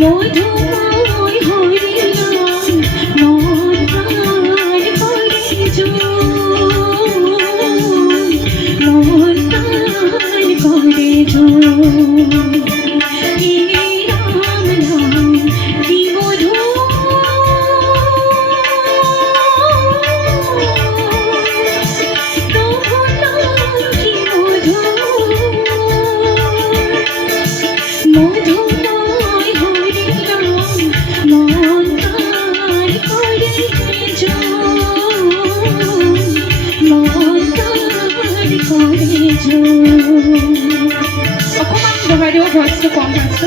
মধুময় হরিনাম মন প্রাণ করে মন প্রাণ করে হে রাম নাম কি মধু প্রভু নাম কি মধু মধুময় হরিনাম মন প্রাণ করে মন প্রাণ করে অকমান বহারেও ভস্ত কম আছে